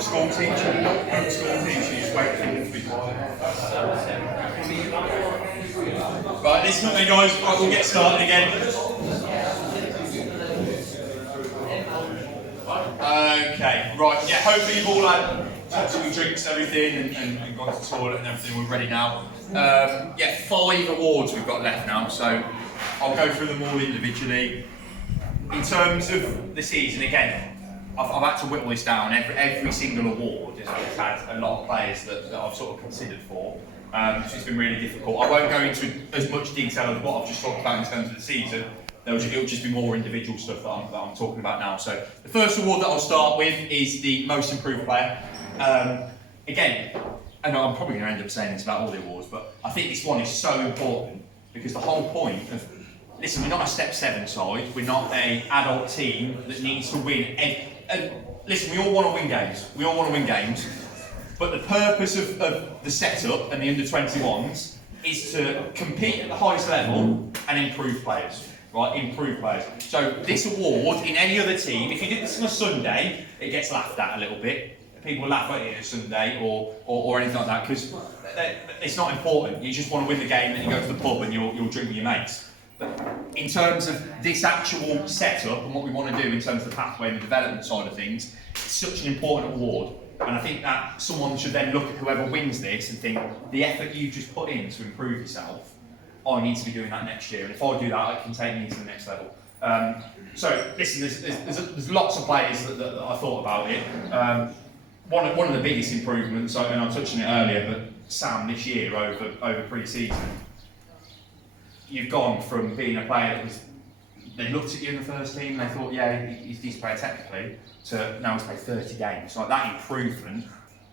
School teacher, you just wait for them to be quiet. Right, listen up then guys, right, we'll get started again. Okay, right, yeah, hopefully you've all had some drinks and everything and gone to the toilet and everything, we're ready now. Yeah, 5 awards we've got left now, so I'll go through them all individually. In terms of the season, again, I've had to whittle this down. Every single award has had a lot of players that I've sort of considered for. So it's been really difficult. I won't go into as much detail as what I've just talked about in terms of the season. It'll just be more individual stuff that I'm talking about now. So the first award that I'll start with is the most improved player. Again, and I'm probably going to end up saying this about all the awards, but I think this one is so important because the whole point of, listen, we're not a step 7 side, we're not an adult team that needs to win. Listen, we all want to win games. We all want to win games. But the purpose of the setup and the under-21s is to compete at the highest level and improve players. Right, improve players. So this award, in any other team, if you did this on a Sunday, it gets laughed at a little bit. People laugh at it on a Sunday or anything like that because it's not important. You just want to win the game, then you go to the pub and you'll drink with your mates. But in terms of this actual setup and what we want to do in terms of the pathway and the development side of things, it's such an important award. And I think that someone should then look at whoever wins this and think, the effort you've just put in to improve yourself, I need to be doing that next year. And if I do that, it can take me to the next level. So listen, there's lots of players that I thought about it. One of the biggest improvements, and I touched on it earlier, but Sam this year over pre-season, you've gone from being a player that was, they looked at you in the first team and they thought, yeah, he's played technically, to now he's played 30 games. Like that improvement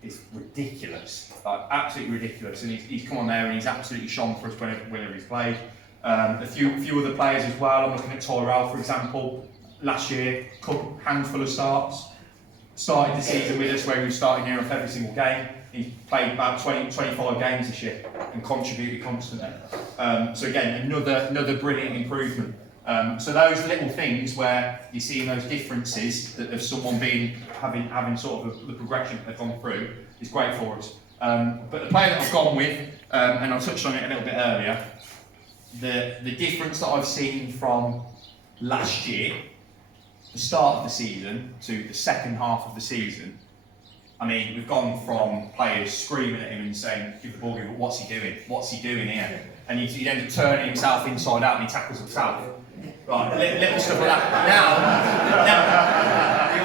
is ridiculous, like absolutely ridiculous. And he's come on there and he's absolutely shone for us whenever he's played. A few other players as well. I'm looking at Tyrell, for example. Last year, handful of starts. Started the season with us where he was starting near enough every single game. He's played about 20-25 games this year and contributed constantly. So again, another brilliant improvement. So those little things where you're seeing those differences that of someone having sort of the progression that they've gone through is great for us. But the player that I've gone with, and I touched on it a little bit earlier, the difference that I've seen from last year, the start of the season to the second half of the season. I mean, we've gone from players screaming at him and saying, give the ball, what's he doing? What's he doing here? And he'd end up turning himself inside out and he tackles himself. Right, little stuff like that.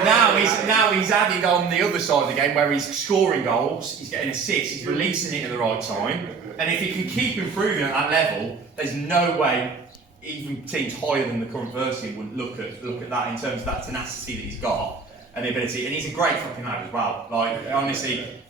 Now he's added on the other side of the game where he's scoring goals, he's getting assists, he's releasing it at the right time. And if he can keep improving at that level, there's no way even teams higher than the current version wouldn't look at that in terms of that tenacity that he's got and the ability. And he's a great fucking lad as well. Like honestly,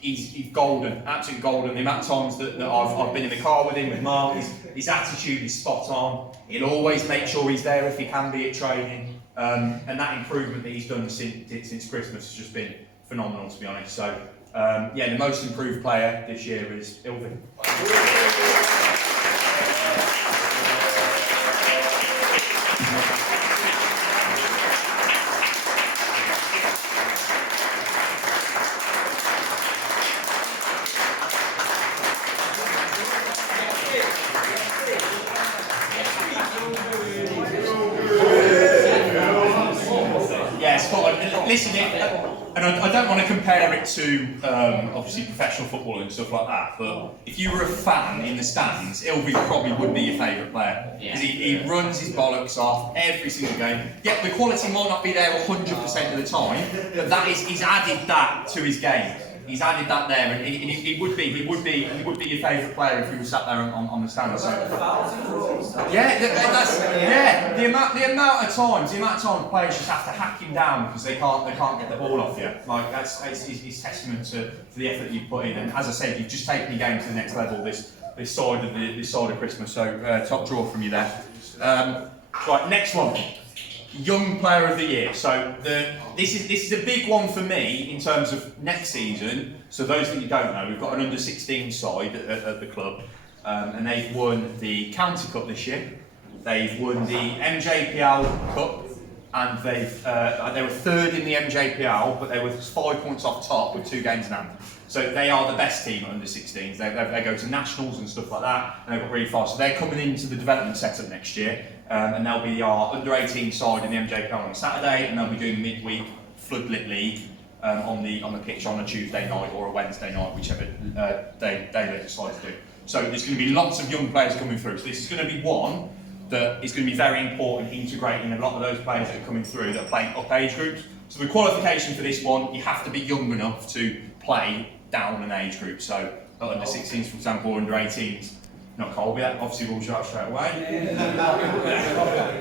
he's golden, absolutely golden. The amount of times that I've been in the car with him, with Mark, his attitude is spot on. He'll always make sure he's there if he can be at training. And that improvement that he's done since Christmas has just been phenomenal, to be honest. So yeah, the most improved player this year is Ilvin. Listen, and I don't want to compare it to obviously professional football and stuff like that, but if you were a fan in the stands, Ilvin probably would be your favourite player. Because he runs his bollocks off every single game. Yet the quality might not be there 100% of the time, but he's added that to his game. He's added that there, and he would be your favourite player if he was sat there on the stand. So. Yeah, the amount of times players just have to hack him down because they can't get the ball off you. Like that's his testament to the effort you've put in. And as I said, you've just taken your game to the next level this side of Christmas. So top draw from you there. Right, next one. Young Player of the Year. So this is a big one for me in terms of next season. So those that you don't know, we've got an under-16 side at the club, and they've won the County Cup this year. They've won the MJPL Cup, and they were third in the MJPL, but they were 5 points off top with 2 games in hand. So they are the best team at under 16s. They go to nationals and stuff like that, and they've got really far. So they're coming into the development setup next year, and they'll be our under 18 side in the MJPL on a Saturday, and they'll be doing midweek Floodlit League on the pitch on a Tuesday night or a Wednesday night, whichever day they decide to do. So there's going to be lots of young players coming through. So this is going to be one that is going to be very important, integrating a lot of those players that are coming through that are playing up age groups. So the qualification for this one, you have to be young enough to play down an age group. So under 16s, for example, under 18s, not Colby, that obviously rules you out straight away.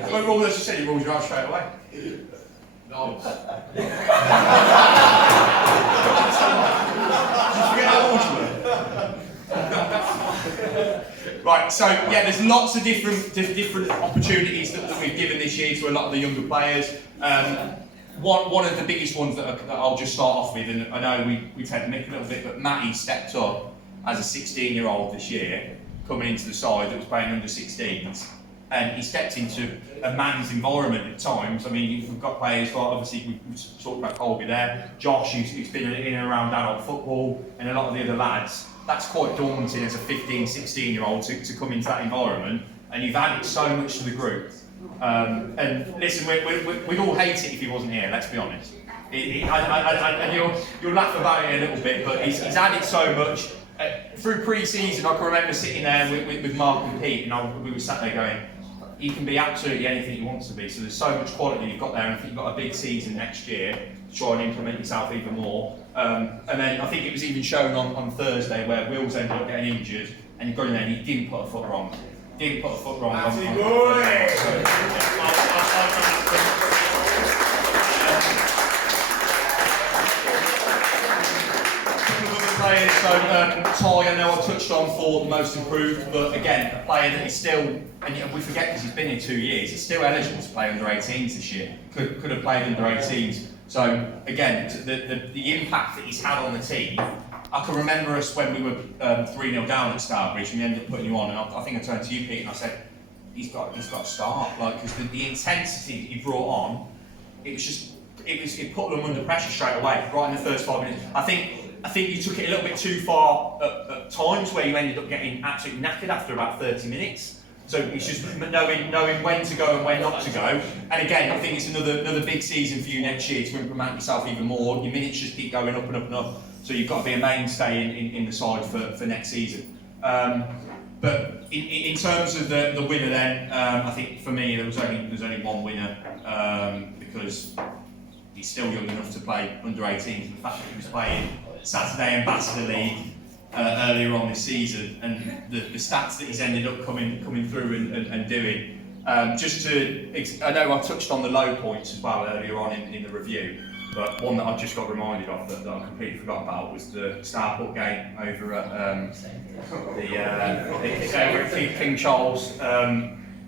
What rule does you say? He rules you out straight away. No. You forget how old you were? Right, so yeah, there's lots of different opportunities that we've given this year to a lot of the younger players. One of the biggest ones that I'll just start off with, and I know we take the mick a little bit, but Matty stepped up as a 16-year-old this year, coming into the side that was playing under 16s, and he stepped into a man's environment at times. I mean, we've got players like, obviously we talked about Colby there, Josh, who's been in and around adult football, and a lot of the other lads. That's quite daunting as a 15, 16-year-old to come into that environment, and you've added so much to the group. And listen, we'd all hate it if he wasn't here, let's be honest. And you'll laugh about it a little bit, but he's added so much. Through pre-season, I can remember sitting there with Mark and Pete, and we were sat there going, he can be absolutely anything he wants to be, so there's so much quality you've got there, and I think you've got a big season next year to try and implement yourself even more. And then I think it was even shown on Thursday where Wills ended up getting injured, and he got in there and he didn't put a foot wrong. Didn't put a foot wrong. Players, so Ty, I know I touched on for the most improved, but again, a player that is still, and we forget because he's been here 2 years, he's still eligible to play under 18s this year. Could have played under 18s. So again, the impact that he's had on the team. I can remember us when we were 3-0 down at Starbridge, and we ended up putting you on, and I think I turned to you, Pete, and I said, he's got to start, like, because the intensity he brought on, it put them under pressure straight away, right in the first 5 minutes. I think you took it a little bit too far at times, where you ended up getting absolutely knackered after about 30 minutes. So it's just knowing when to go and when not to go. And again, I think it's another big season for you next year to implement yourself even more. Your minutes just keep going up and up and up. So you've got to be a mainstay in the side for next season. But in terms of the winner, then I think for me there's only one winner because he's still young enough to play under 18s. The fact that he was playing Saturday Ambassador League earlier on this season, and the stats that he's ended up coming through and doing. I know I touched on the low points as well earlier on in the review, but one that I've just got reminded of that I completely forgot about was the Starport game over at King Charles.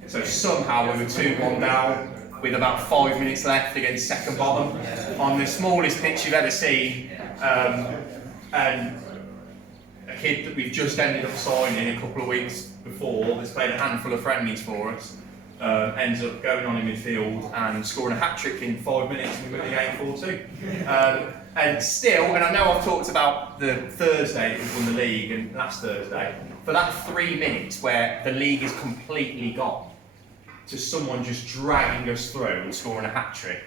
So somehow we were 2-1 down with about 5 minutes left against second bottom on the smallest pitch you've ever seen, and a kid that we've just ended up signing a couple of weeks before, that's played a handful of friendlies for us, ends up going on in midfield and scoring a hat-trick in 5 minutes, and we win the game 4-2. And still, and I know I've talked about the Thursday that we won the league and last Thursday, for that 3 minutes where the league is completely gone, to someone just dragging us through and scoring a hat-trick,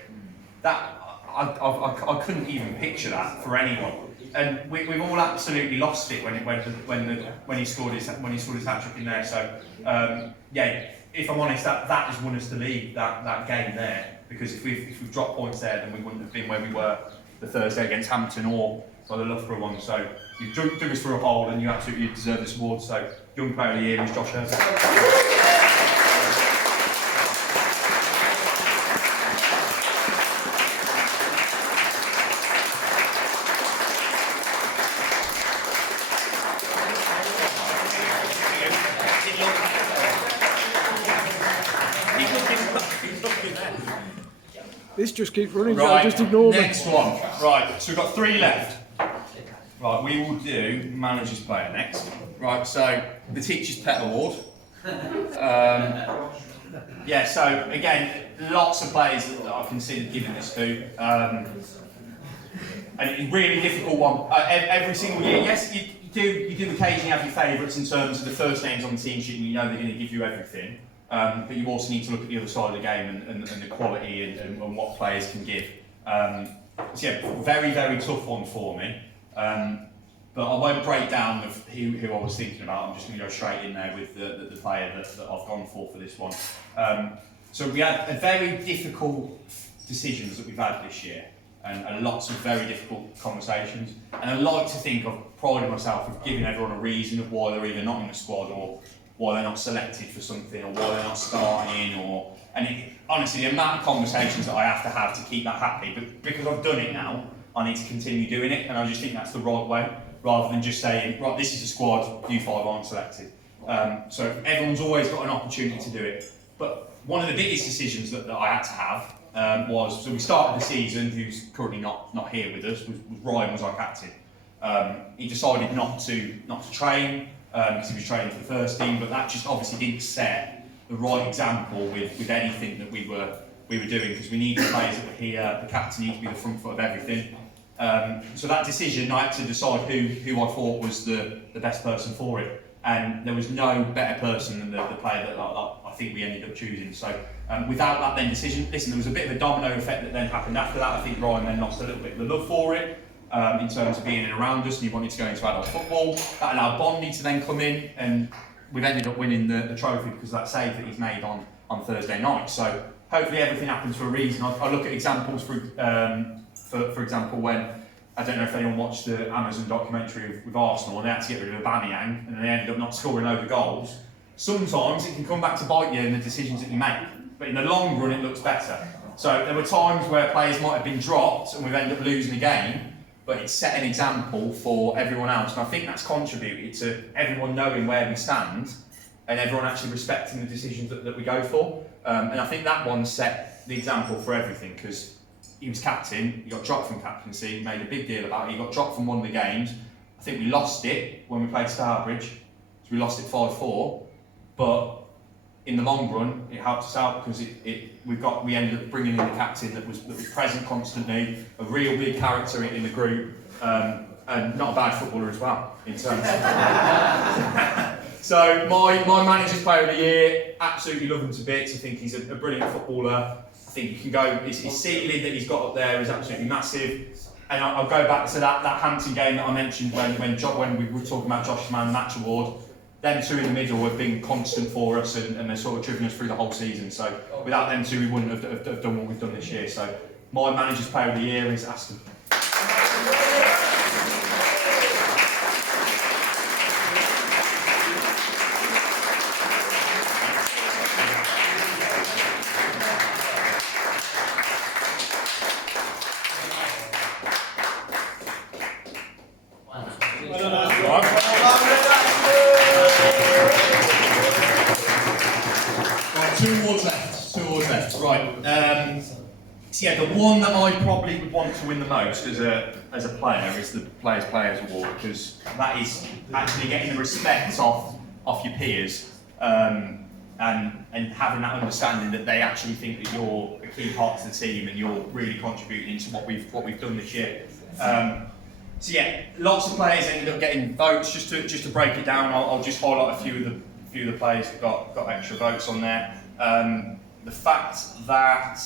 that I couldn't even picture that for anyone. And we've all absolutely lost it when he scored his hat-trick in there. So yeah, if I'm honest, that has won us the league, that game there, because if we've dropped points there, then we wouldn't have been where we were the Thursday against Hampton or the Loughborough one. So you took us through a hole, and you absolutely deserve this award. So Young Player of the Year is Josh Hurst. This just keeps running, right, so just ignore them. Next one. Right, so we've got 3 left. Right, we will do Manager's Player next. Right, so the Teacher's Pet Award. Yeah, so again, lots of players that I've considered giving this to. And it's a really difficult one. Every single year, yes, you do occasionally have your favourites in terms of the first names on the team sheet, and you know they're going to give you everything. But you also need to look at the other side of the game and the quality and what players can give. So yeah, very, very tough one for me. But I won't break down who I was thinking about. I'm just going to go straight in there with the player that I've gone for this one. So we had a very difficult decisions that we've had this year, and lots of very difficult conversations. And I like to think I've prided myself with giving everyone a reason of why they're either not in the squad, or why they're not selected for something, or why they're not starting, honestly, the amount of conversations that I have to keep that happy, but because I've done it now, I need to continue doing it, and I just think that's the right way, rather than just saying, right, this is a squad, you five aren't selected. So everyone's always got an opportunity to do it. But one of the biggest decisions that I had to have was, so we started the season, who's currently not here with us, was Ryan was our captain. He decided not to train, because he was training for the first team, but that just obviously didn't set the right example with anything that we were doing, because we need the players that were here. The captain needs to be the front foot of everything. So that decision, I had to decide who I thought was the best person for it, and there was no better person than the player that I think we ended up choosing. So without that then decision, listen, there was a bit of a domino effect that then happened after that. I think Ryan then lost a little bit of the love for it. In terms of being in and around us, and he wanted to go into adult football. That allowed Bondi to then come in, and we've ended up winning the trophy because of that save that he's made on Thursday night. So hopefully everything happens for a reason. I look at examples for example, when, I don't know if anyone watched the Amazon documentary with Arsenal, and they had to get rid of Aubameyang, and they ended up not scoring a load of goals. Sometimes it can come back to bite you in the decisions that you make, but in the long run it looks better. So there were times where players might have been dropped and we've ended up losing the game, but it's set an example for everyone else, and I think that's contributed to everyone knowing where we stand and everyone actually respecting the decisions that we go for. And I think that one set the example for everything, because he was captain, he got dropped from captaincy, made a big deal about it, he got dropped from one of the games. I think we lost it when we played Starbridge, so we lost it 5-4, but in the long run, it helped us out because we ended up bringing in a captain that was present constantly, a real big character in the group, and not a bad footballer as well in terms of. So my manager's player of the year, absolutely love him to bits. I think he's a brilliant footballer. I think you can go. His ceiling that he's got up there is absolutely massive. And I'll go back to that Hampton game that I mentioned when we were talking about Josh Man Match Award. Them two in the middle have been constant for us, and they're sort of driven us through the whole season. So without them two, we wouldn't have done what we've done this year. So my manager's player of the year is Aston. Two awards left. Right. So yeah, the one that I probably would want to win the most as a player is the Players Award, because that is actually getting the respect off your peers, and having that understanding that they actually think that you're a key part of the team and you're really contributing to what we've done this year. So yeah, lots of players ended up getting votes. Just to break it down, I'll just highlight a few of the players that got extra votes on there. The fact that,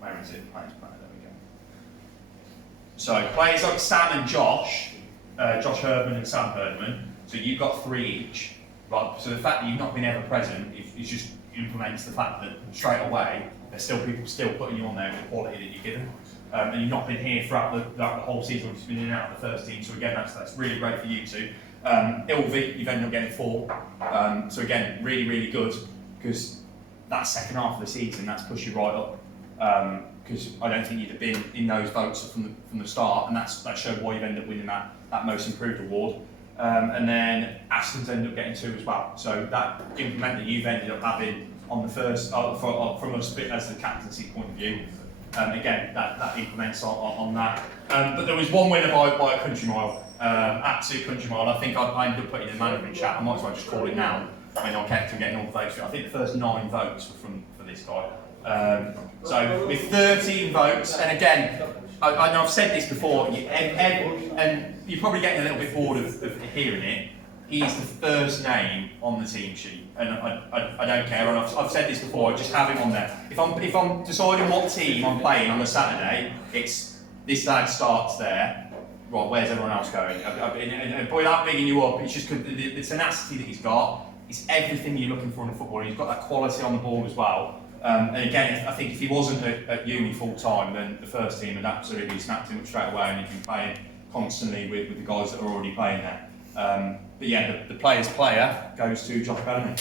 where is it? Players, there we go. So players like Sam and Josh Herdman and Sam Herdman. So you've got 3 each. Right. So the fact that you've not been ever present is just implements the fact that straight away there's still people putting you on there with the quality that you're given. And you've not been here throughout the whole season, you've been in and out of the first team, so again that's really great for you two. Ilvi, you've ended up getting 4, so again, really good, because that second half of the season, that's pushed you right up, because I don't think you'd have been in those votes from the start, and that showed why you've ended up winning that Most Improved award. And then Aston's ended up getting 2 as well, so that implement that you've ended up having on the first, from us as the captaincy point of view, again, that implements on that. But there was one winner by a country mile, absolute country mile. I think I ended up putting in the management chat, I might as well just call it now. when I kept on getting all the votes. I think the first 9 votes were for this guy. So with 13 votes, and again, I know I've said this before, and you're probably getting a little bit bored of hearing it. He's the first name on the team sheet, and I don't care. And I've said this before. I just have him on there. If I'm deciding what team I'm playing on a Saturday, it's this lad starts there. Right, where's everyone else going? And without bigging you up, it's just the tenacity that he's got. It's everything you're looking for in a footballer. He's got that quality on the ball as well. And again, I think if he wasn't at uni full time, then the first team had absolutely snapped him up straight away, and he'd been playing constantly with the guys that are already playing there. But yeah, the player's player goes to Josh Bellamy.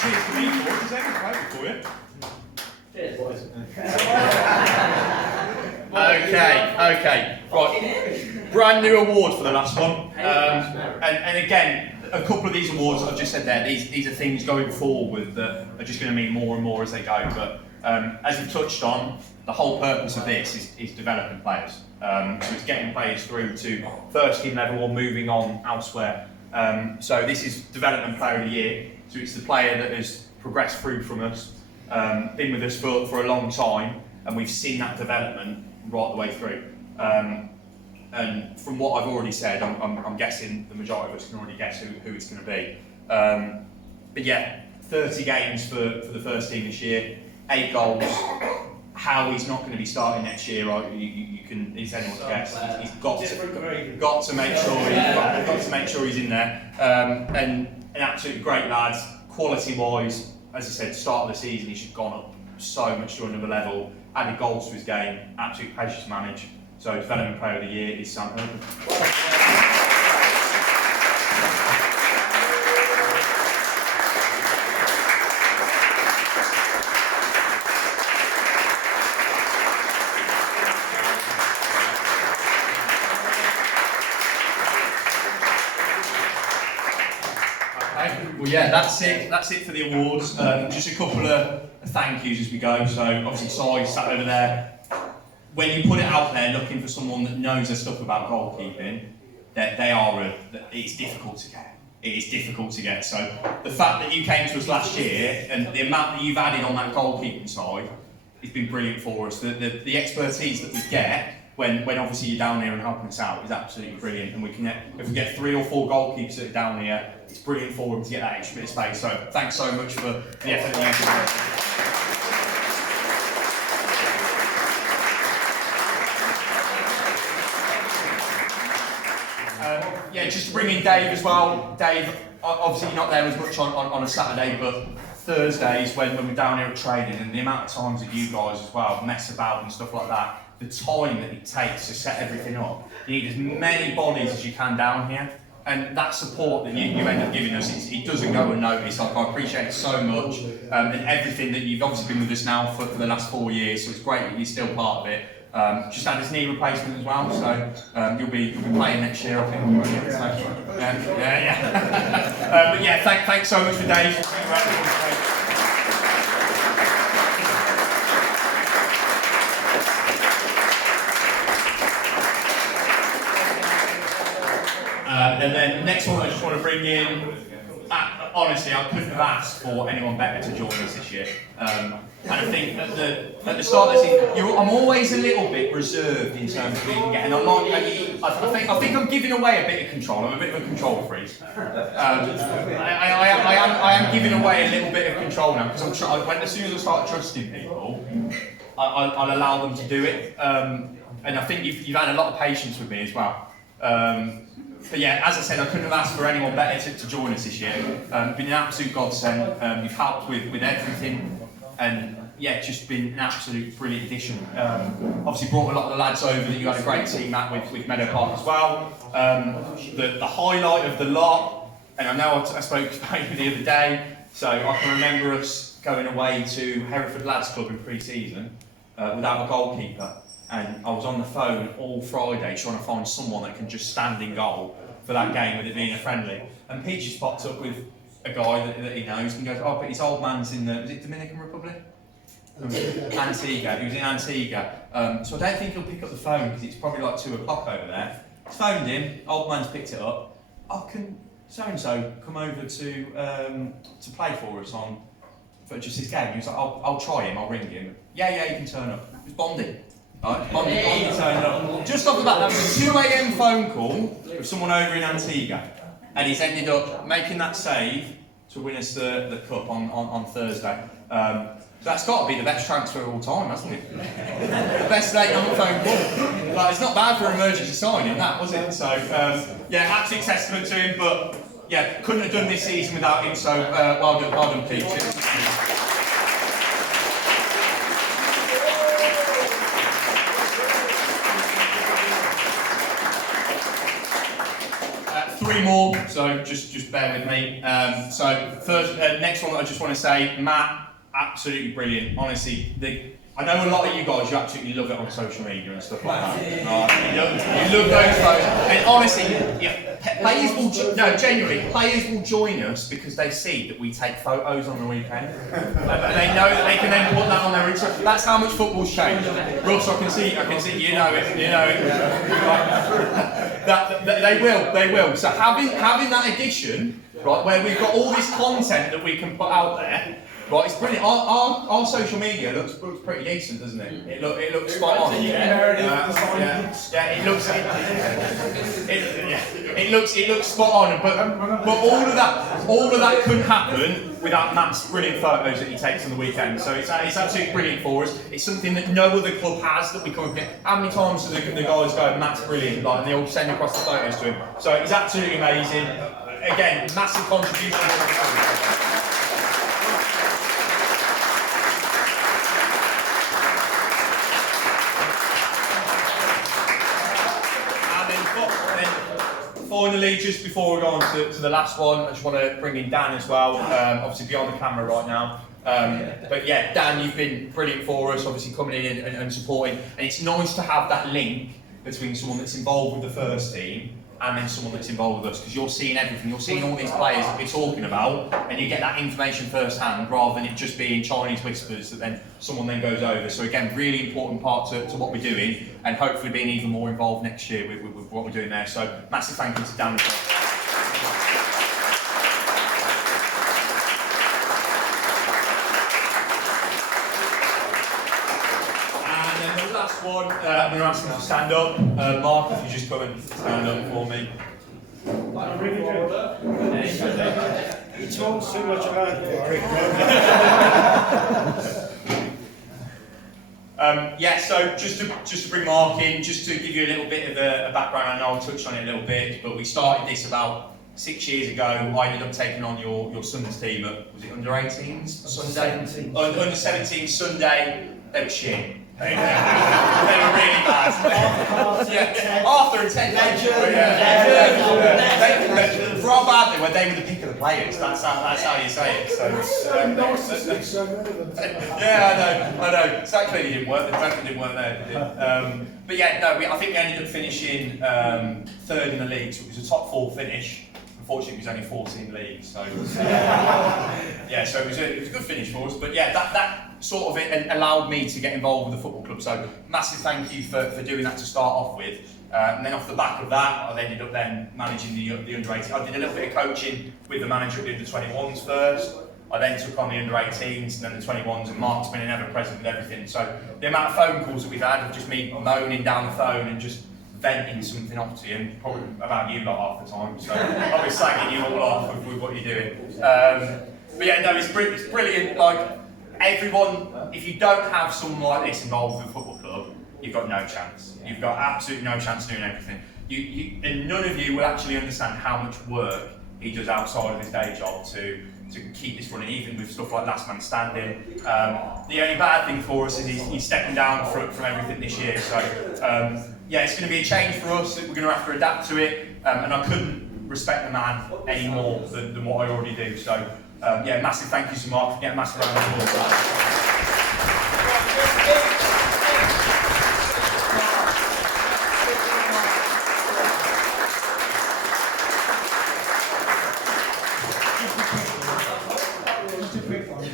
Cheers to me, boys. For you. Cheers, boys. Okay. Right. Brand new award for the last one. And again, a couple of these awards I've just said there, these are things going forward that are just going to mean more and more as they go. But as we've touched on, the whole purpose of this is developing players. So it's getting players through to first team level or moving on elsewhere. So this is Development Player of the Year. So it's the player that has progressed through from us, been with us for a long time, and we've seen that development right the way through. And from what I've already said, I'm guessing the majority of us can already guess who it's going to be. But yeah, 30 games for the first team this year, 8 goals. How he's not going to be starting next year, it's anyone's guess. He's got to make sure he's in there. And an absolutely great lad, quality-wise. As I said, start of the season, he's just gone up so much to another level. Added goals to his game, absolute pleasure to manage. So Development Player of the Year is Sam Herman. Well, yeah, that's it for the awards. Just a couple of thank yous as we go. So obviously, Si sat over there. When you put it out there, looking for someone that knows their stuff about goalkeeping, it's difficult to get. It is difficult to get. So the fact that you came to us last year and the amount that you've added on that goalkeeping side has been brilliant for us. The expertise that we get when obviously you're down here and helping us out is absolutely brilliant. And if we get 3 or 4 goalkeepers that are down here, it's brilliant for them to get that extra bit of space. So thanks so much for the effort that you put. Yeah, just to bring in Dave as well. Dave, obviously you're not there as much on a Saturday, but Thursdays when we're down here at training, and the amount of times that you guys as well mess about and stuff like that, the time that it takes to set everything up. You need as many bodies as you can down here, and that support that you end up giving us, it doesn't go unnoticed. Like, I appreciate it so much, and everything that you've obviously been with us now for the last 4 years, so it's great that you're still part of it. Just had his knee replacement as well, so you'll be playing next year, I think. So, yeah. But yeah, thanks so much for Dave. And then next one I just want to bring in, honestly I couldn't have asked for anyone better to join us this year. And I think at the start of the season, I'm always a little bit reserved in terms of who you can get. And I think I'm giving away a bit of control. I'm a bit of a control freak. I am giving away a little bit of control now, because as soon as I start trusting people, I'll allow them to do it. And I think you've had a lot of patience with me as well. But yeah, as I said, I couldn't have asked for anyone better to join us this year. Been an absolute godsend. You've helped with everything, and yeah, just been an absolute brilliant addition. Obviously brought a lot of the lads over that you had a great team at with Meadow Park as well. The highlight of the lot, and I know I spoke about you the other day, so I can remember us going away to Hereford Lads Club in pre-season without a goalkeeper. And I was on the phone all Friday trying to find someone that can just stand in goal. for that game with it being a friendly. And Peach just popped up with a guy that he knows and goes, oh, but his old man's in the, was it Dominican Republic? Antigua. He was in Antigua. So I don't think he'll pick up the phone because it's probably like 2 o'clock over there. He's phoned him, old man's picked it up. Oh, can so-and-so come over to play for us for just this game? He was like, I'll try him, I'll ring him. Yeah, he can turn up. It was Bondi. Right, Bondi turned up. Just off the bat, that was a 2 AM phone call with someone over in Antigua. And he's ended up making that save to win us the cup on Thursday. So that's got to be the best transfer of all time, hasn't it? The best late-night phone call. Like, it's not bad for an emergency signing, that, was it? So, yeah, absolute testament to him, but yeah, couldn't have done this season without him, so well done, Pete. Three more, so just bear with me. So first, next one that I just want to say, Matt, absolutely brilliant. Honestly, I know a lot of you guys, you absolutely love it on social media and stuff like that. You love those photos, and honestly, yeah, genuinely, players will join us because they see that we take photos on the weekend, and they know that they can then put that on their Instagram. That's how much football's changed. Russ, I can see, you know it. They will. So having that addition, right, where we've got all this content that we can put out there, right, it's brilliant. Our social media looks pretty decent, doesn't it? It looks spot on. It looks spot on. But all of that couldn't happen without Matt's brilliant photos that he takes on the weekend. So it's absolutely brilliant for us. It's something that no other club has that we can't get. How many times do the guys go, Matt's brilliant, like, and they all send across the photos to him. So it's absolutely amazing. Again, massive contribution. Finally, just before we go on to the last one, I just want to bring in Dan as well, obviously beyond the camera right now. But yeah, Dan, you've been brilliant for us, obviously coming in and supporting. And it's nice to have that link between someone that's involved with the first team and then someone that's involved with us, because you're seeing everything, you're seeing all these players that we're talking about, and you get that information firsthand rather than it just being Chinese whispers that then someone then goes over. So again, really important part to what we're doing, and hopefully being even more involved next year with what we're doing there. So massive thank you to Dan. One, I'm going to ask him to stand up. Mark, if you just come and stand up for me. He talks too much about it. Yeah, so just to bring Mark in, just to give you a little bit of a background. I know I touched on it a little bit, but we started this about 6 years ago. I ended up taking on your son's team at, was it under 18s Sunday? Under 17 Sunday. They were shit. They were really bad. After 10 for how bad they were, they were the pick of the players. That's how you say it. Yeah, I know. Exactly, it didn't work. The definitely didn't work there, did it? But yeah, no. I think we ended up finishing third in the league, so it was a top 4 finish. Unfortunately, it was only 14 leagues, so yeah, so it was a good finish for us. But yeah, that sort of it allowed me to get involved with the football club. So massive thank you for doing that to start off with. And then off the back of that, I ended up then managing the under 18. I did a little bit of coaching with the manager of the under 21s first. I then took on the under 18s and then the 21s, and Mark's been an ever present with everything. So the amount of phone calls that we've had of just me moaning down the phone and just venting something off to you, and probably about you lot half the time. So I'll be slagging you all off with what you're doing. But yeah, no, it's brilliant. Like, everyone, if you don't have someone like this involved with a football club, you've got no chance. You've got absolutely no chance doing everything. And none of you will actually understand how much work he does outside of his day job to keep this running, even with stuff like last man standing. The only bad thing for us is he's stepping down from everything this year. So yeah, it's going to be a change for us. We're going to have to adapt to it, and I couldn't respect the man any more than what I already do. So yeah, massive thank you to Mark. Get a massive round of applause for that.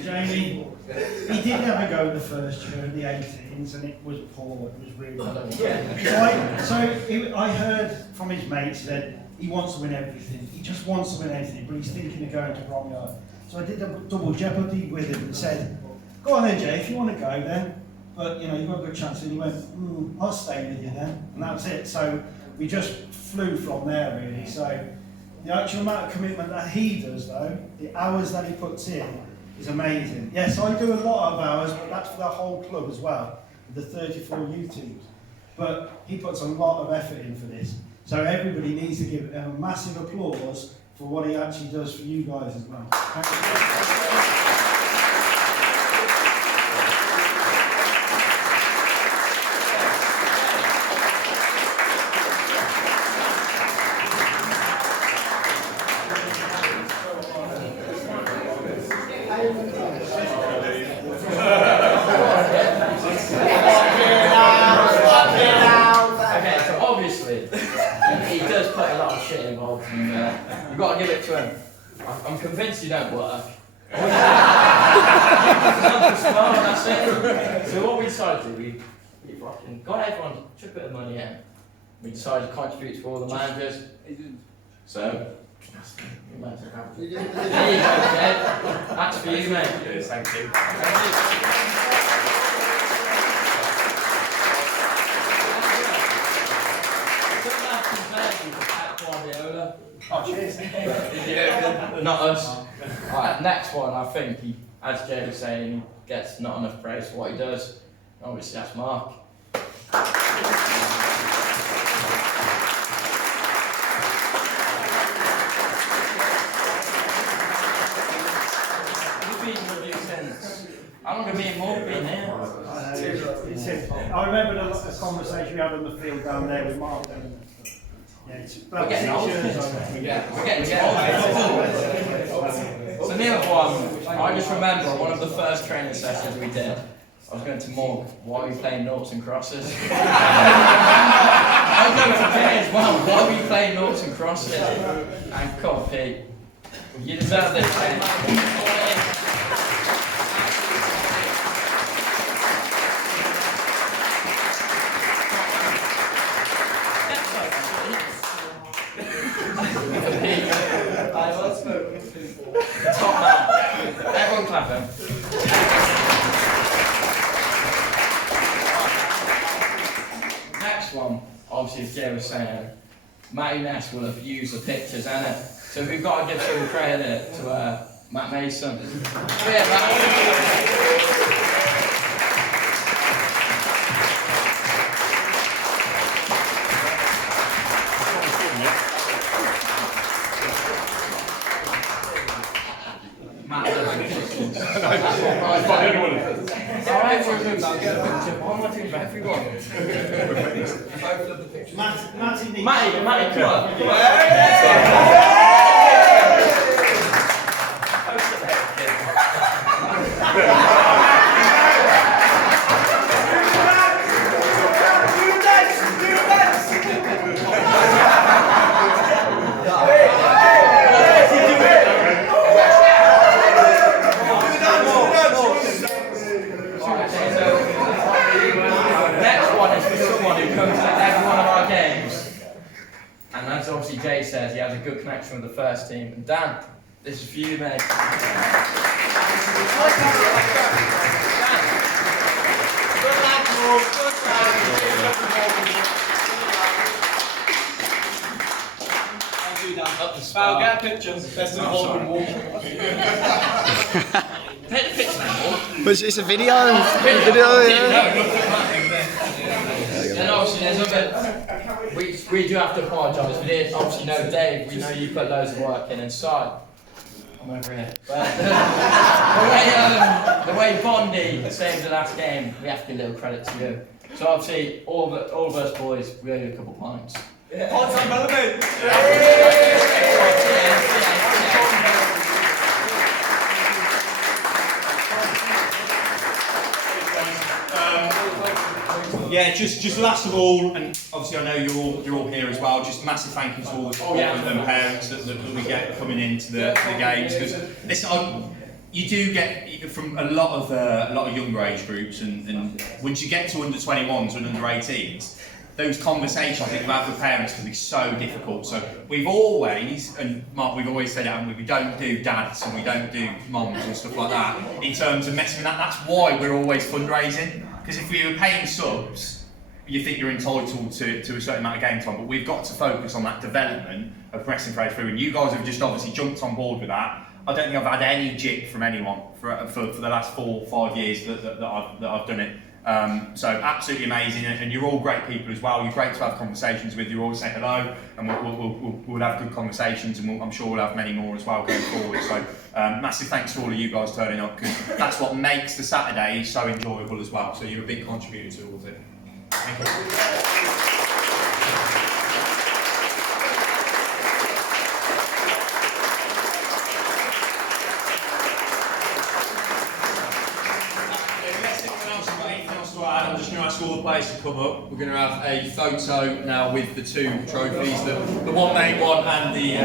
Jamie, he did have a go at the first year in the 18s and it was poor, it was really poor. I heard from his mates that he wants to win everything. He just wants to win everything, but he's thinking of going to Bromyard. So I did a double jeopardy with him and said, go on then Jay, if you want to go then, but you know, you've got a good chance. And he went, I'll stay with you then. And that was it. So we just flew from there really. So the actual amount of commitment that he does though, the hours that he puts in, is amazing. Yes, I do a lot of hours, but that's for the whole club as well, the 34 youth teams. But he puts a lot of effort in for this. So everybody needs to give him a massive applause for what he actually does for you guys as well. Thank you. You've got to give it to him. I'm convinced you don't work. So what we decided to do, we fucking got everyone to chip a bit of money in. We decided to contribute to all the managers. So, there you go, Jed. That's for you, mate. Thank you. Oh, cheers. Yeah, not us. Alright, next one, I think he, as Jay was saying, he gets not enough praise for what he does. Obviously, that's Mark. You've been with you since. How long have me and Mark been here? I remember the conversation we had on the field down there with Mark. Yeah, it's about 6 years old. We're getting old. So the other one, I just remember one of the first training sessions we did. I was going to Morg, why are we playing noughts and crosses? I was going to Jay as well, why are we playing noughts and crosses? And come on, Pete, you deserve this. Top man. Everyone clap him. Next one, obviously as Jay was saying, Matty Ness will have used the pictures, innit? So we've got to give some credit to Matt Mason. Yeah, Matt. Alright, we're good. I'll get a picture. One more thing for everyone. Matty, come on. Obviously Jay says he has a good connection with the first team. And Dan, this is for you, mate. Up the spout, get a picture. Best of all and walk. Take the picture now. But it's a video. Video, yeah. And obviously there's other. We do have to apologise. We did obviously know Dave. We know you put loads of work in inside. I'm over here. But the way Bondi saved the last game, we have to give a little credit to you. So obviously all of us boys, we owe you a couple points. Points on Melvin. Yeah, just last of all, and obviously I know you're all here as well. Just massive thank you to all the support and parents that we get coming into the games, because listen, you do get from a lot of younger age groups, and once you get to under 21s and under 18s, those conversations that you have with parents can be so difficult. So we've always, and Mark, we've always said, haven't we, we don't do dads and we don't do mums and stuff like that in terms of messing with that. That's why we're always fundraising, because if we were paying subs, you think you're entitled to a certain amount of game time, but we've got to focus on that development of progressing players through, and you guys have just obviously jumped on board with that. I don't think I've had any jip from anyone for the last 4 or 5 years that I've done it. So absolutely amazing, and you're all great people as well. You're great to have conversations with. You always say hello, and we'll have good conversations, and I'm sure we'll have many more as well going forward. So massive thanks to all of you guys turning up, because that's what makes the Saturday so enjoyable as well. So you're a big contributor towards it. Thank you. I'm just going to ask all the players to come up. We're going to have a photo now with the 2 trophies, the one main one and the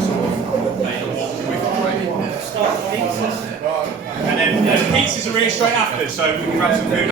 sort of main one with the trophy. And then pizzas are really straight after, so we can grab some food.